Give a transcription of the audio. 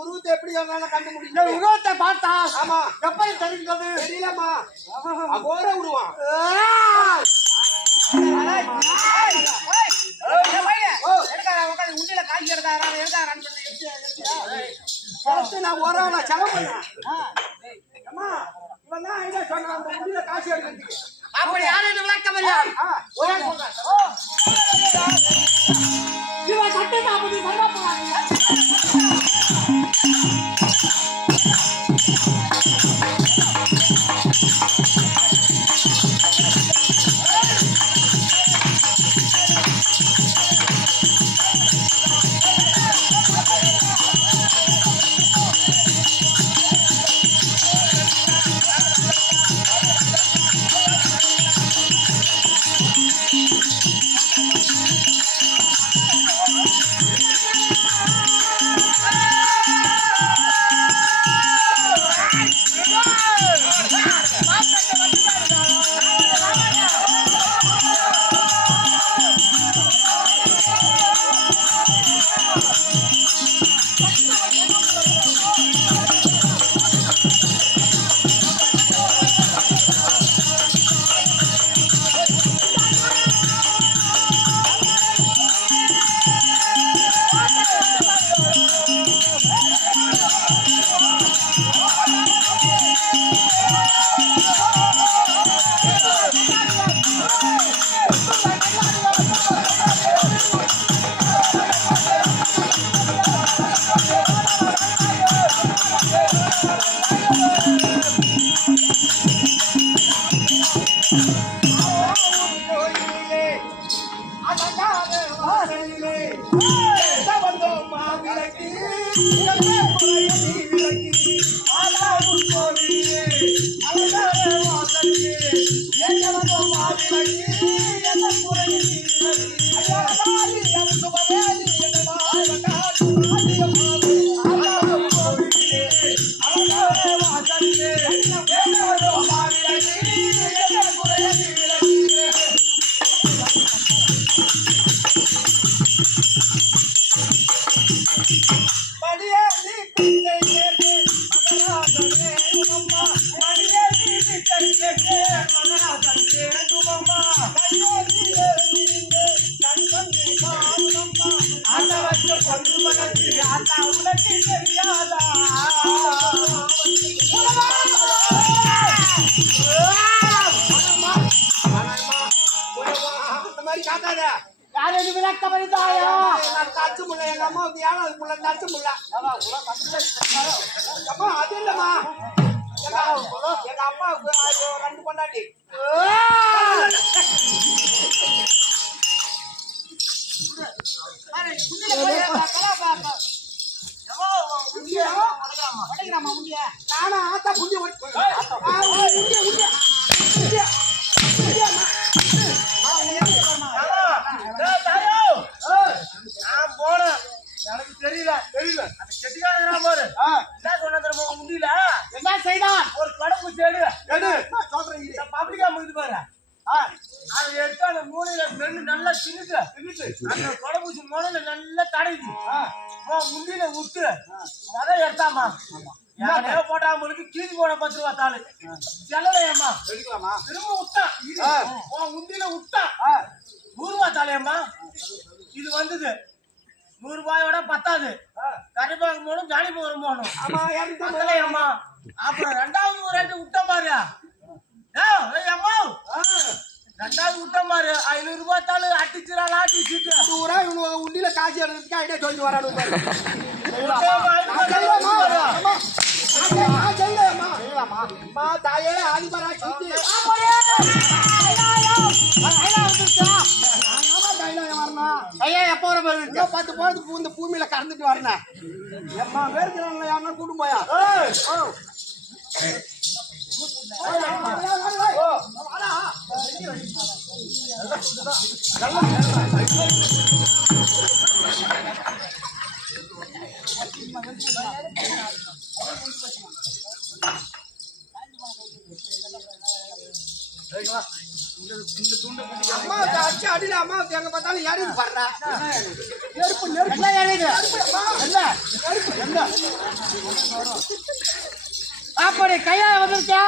உருவத்தை எப்படி கண்டு முடியல உருவத்தை பார்த்தா ஆமா எப்படி தெரிஞ்சது தெரியலமா அகோர உருவம் உண்டியில காய்ச்சி நான் ஒரு செலவு பண்ணேன் இவன் தான் ஐடியா சொன்ன அந்த உண்டியில காசு எடுக்கிறதுக்கு அப்படி யாரும் விளக்கம் இல்லையா இவன் சட்டத்தை அப்படி சொல்ல போறாங்க இது வந்தது 100 ரூபாயோட பத்தாது கண்டிப்பாக போகணும் ஜாலி போகிறோம் போகணும் அம்மா அப்புறம் ரெண்டாவது ஒரு ரேட்டு விட்ட பாரு அம்மா ரெண்டாவது விட்ட பாரு 500 ரூபாய் தாள் அட்டிச்சுறாள் ஆட்டி சீட்டு உண்டியில காசு எடுக்கிறதுக்கு ஐடியா சொல்லி வராது தாயே ஆதிபரா சீட்டு ஐயா எப்போ வர பாருங்க 10 போறதுக்கு இந்த பூமியில கறந்துட்டு வரணும் எம்மா வேர்க்கிறாங்க யாருன்னா கூட்டும் போயா அம்மாவுக்கு அடிச்சு அடியில அம்மாவுக்கு எங்க பார்த்தாலும் யாரும் பாடுறா அப்படி கையா வந்துருச்சா